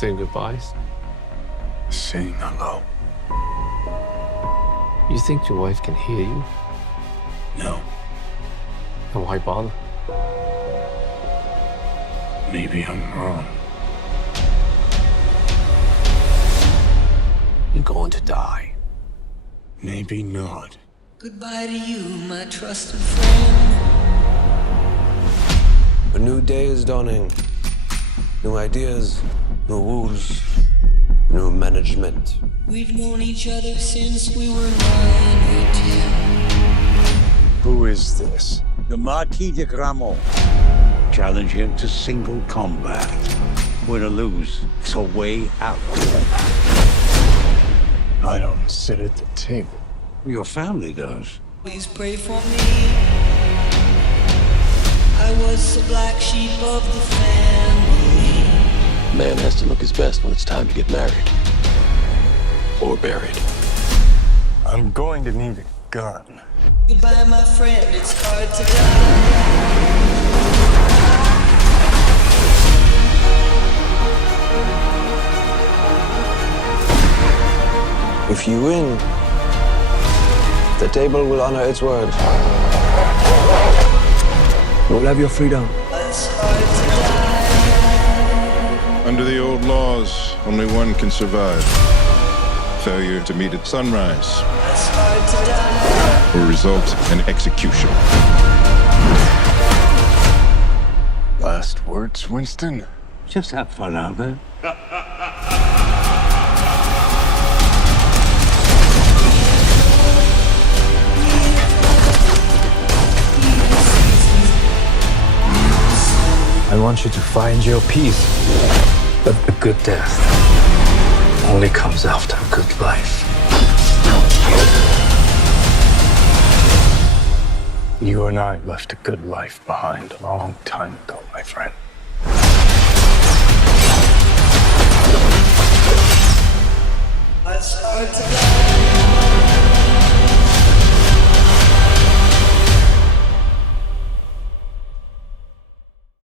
saying goodbyes? Saying hello. You think your wife can hear you? No. Then why bother? Maybe I'm wrong. You're going to die. Maybe not. Goodbye to you, my trusted friend. A new day is dawning. New ideas, new rules, new management. We've known each other since we were 9 or 10. Who is this? The Marquis de Gramont. Challenge him to single combat. Win or lose, it's a way out. I don't sit at the table. Your family does. Please pray for me. I was the black sheep of the family. Man has to look his best when it's time to get married. Or buried. I'm going to need a gun. Goodbye, my friend, it's hard to die. If you win, the table will honor its word. You'll have your freedom. It's hard to die. Under the old laws, only one can survive. Failure to meet at sunrise It's hard to die. will result in execution. Last words, Winston? Just have fun out there. I want you to find your peace. But a good death only comes after a good life. You and I left a good life behind a long time ago, my friend. It's hard to die.